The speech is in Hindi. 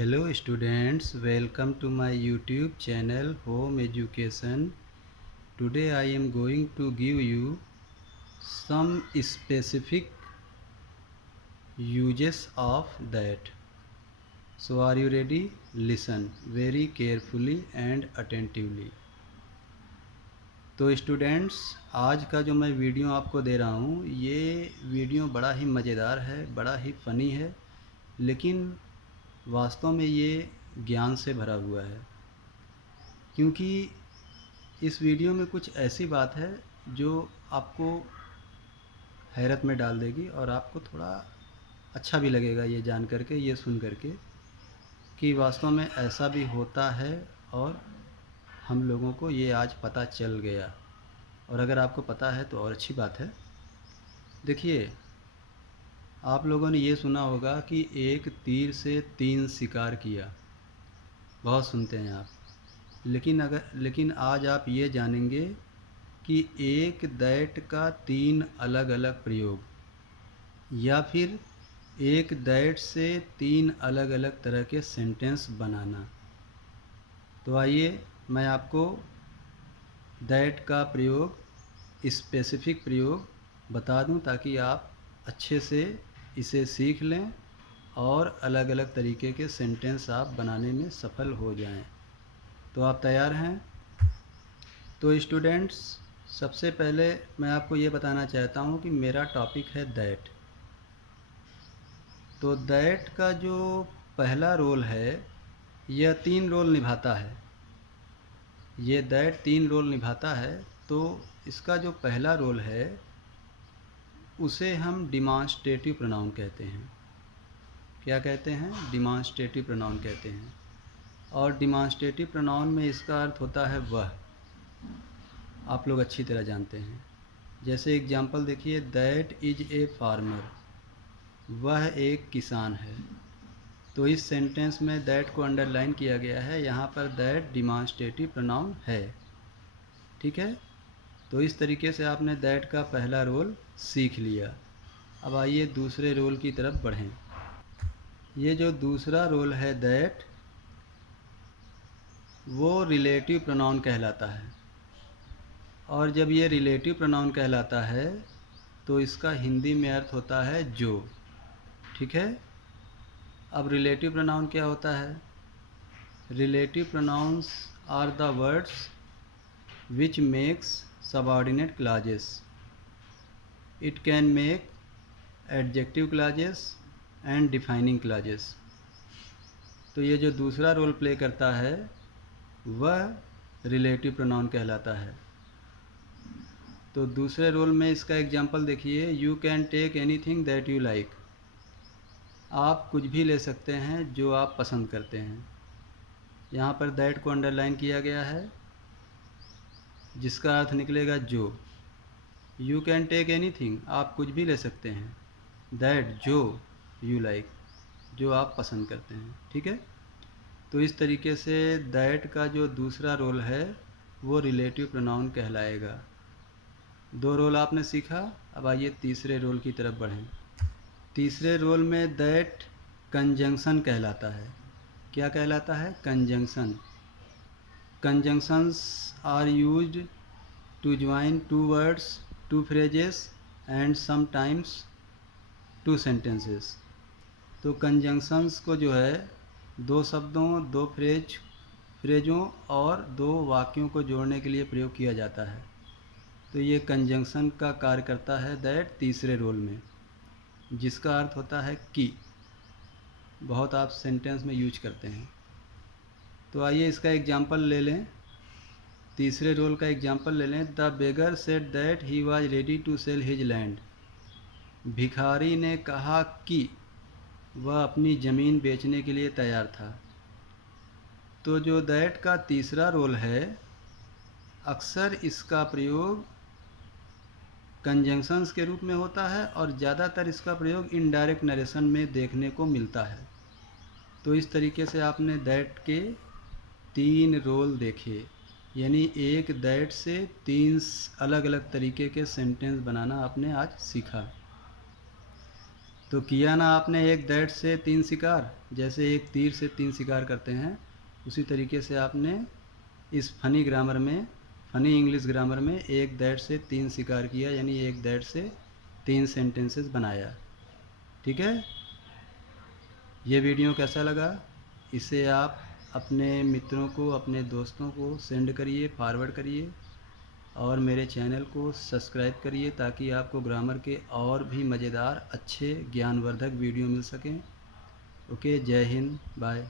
Hello students, welcome to my YouTube channel Home Education. Today I am going to give you some specific uses of that. So are you ready? Listen very carefully and attentively. तो स्टूडेंट्स, आज का जो मैं वीडियो आपको दे रहा हूँ, ये वीडियो बड़ा ही मज़ेदार है, बड़ा ही फ़नी है, लेकिन वास्तव में ये ज्ञान से भरा हुआ है। क्योंकि इस वीडियो में कुछ ऐसी बात है जो आपको हैरत में डाल देगी और आपको थोड़ा अच्छा भी लगेगा ये जान करके, ये सुन करके कि वास्तव में ऐसा भी होता है और हम लोगों को ये आज पता चल गया। और अगर आपको पता है तो और अच्छी बात है। देखिए, आप लोगों ने ये सुना होगा कि एक तीर से 3 शिकार किया। बहुत सुनते हैं आप, लेकिन आज आप ये जानेंगे कि एक दैट का 3 अलग अलग प्रयोग, या फिर एक दैट से 3 अलग अलग तरह के सेंटेंस बनाना। तो आइए मैं आपको दैट का प्रयोग, स्पेसिफिक प्रयोग बता दूं ताकि आप अच्छे से इसे सीख लें और अलग अलग तरीके के सेंटेंस आप बनाने में सफल हो जाएं। तो आप तैयार हैं? तो स्टूडेंट्स, सबसे पहले मैं आपको ये बताना चाहता हूँ कि मेरा टॉपिक है दैट। तो दैट का जो पहला रोल है, यह 3 रोल निभाता है। ये दैट 3 रोल निभाता है। तो इसका जो पहला रोल है उसे हम डिमॉन्स्ट्रेटिव प्रोनाउन कहते हैं। क्या कहते हैं? डिमॉन्स्ट्रेटिव प्रोनाउन कहते हैं। और डिमॉन्स्ट्रेटिव प्रोनाउन में इसका अर्थ होता है वह। आप लोग अच्छी तरह जानते हैं। जैसे एग्जाम्पल देखिए, दैट इज ए फार्मर, वह एक किसान है। तो इस सेंटेंस में दैट को अंडरलाइन किया गया है, यहाँ पर दैट डिमॉन्स्ट्रेटिव प्रोनाउन है। ठीक है? तो इस तरीके से आपने दैट का पहला रोल सीख लिया। अब आइए दूसरे रोल की तरफ बढ़ें। ये जो दूसरा रोल है दैट, वो रिलेटिव प्रोनाउन कहलाता है। और जब ये रिलेटिव प्रोनाउन कहलाता है तो इसका हिंदी में अर्थ होता है जो। ठीक है? अब रिलेटिव प्रोनाउन क्या होता है? Relative pronouns are the words which makes subordinate clauses. It can make adjective clauses and defining clauses. तो ये जो दूसरा रोल प्ले करता है वह रिलेटिव प्रोनाउन कहलाता है। तो दूसरे रोल में इसका एग्जांपल देखिए, you can take anything that you like. आप कुछ भी ले सकते हैं जो आप पसंद करते हैं। यहाँ पर दैट को अंडरलाइन किया गया है, जिसका अर्थ निकलेगा जो। यू कैन टेक एनीथिंग, आप कुछ भी ले सकते हैं, दैट जो यू लाइक, जो आप पसंद करते हैं। ठीक है? तो इस तरीके से दैट का जो दूसरा रोल है वो रिलेटिव प्रोनाउन कहलाएगा। 2 रोल आपने सीखा। अब आइए तीसरे रोल की तरफ बढ़ें। तीसरे रोल में दैट कंजंक्शन कहलाता है। क्या कहलाता है? Conjunction. Conjunctions are used to join 2 words, 2 phrases and sometimes 2 sentences. तो कंजंक्शंस को जो है 2 शब्दों, 2 फ्रेजों और 2 वाक्यों को जोड़ने के लिए प्रयोग किया जाता है। तो ये कंजंक्शन का कार्य करता है दैट तीसरे रोल में, जिसका अर्थ होता है कि। बहुत आप सेंटेंस में यूज करते हैं। तो आइए इसका एग्जांपल ले लें। तीसरे रोल का एग्जांपल ले लें। The beggar said that he was ready to sell his land. भिखारी ने कहा कि वह अपनी ज़मीन बेचने के लिए तैयार था। तो जो दैट का तीसरा रोल है, अक्सर इसका प्रयोग कंजंक्शंस के रूप में होता है और ज़्यादातर इसका प्रयोग इनडायरेक्ट नरेशन में देखने को मिलता है। तो इस तरीके से आपने दैट के 3 रोल देखे, यानी एक दैट से 3 अलग अलग तरीके के सेंटेंस बनाना आपने आज सीखा। तो किया ना आपने एक दैट से 3 शिकार, जैसे एक तीर से 3 शिकार करते हैं, उसी तरीके से आपने इस फ़नी इंग्लिश ग्रामर में एक दैट से 3 शिकार किया, यानी एक दैट से 3 सेंटेंसेस बनाया। ठीक है, ये वीडियो कैसा लगा, इसे आप अपने मित्रों को, अपने दोस्तों को सेंड करिए, फॉरवर्ड करिए, और मेरे चैनल को सब्सक्राइब करिए ताकि आपको ग्रामर के और भी मज़ेदार, अच्छे, ज्ञानवर्धक वीडियो मिल सकें। ओके, जय हिंद, बाय।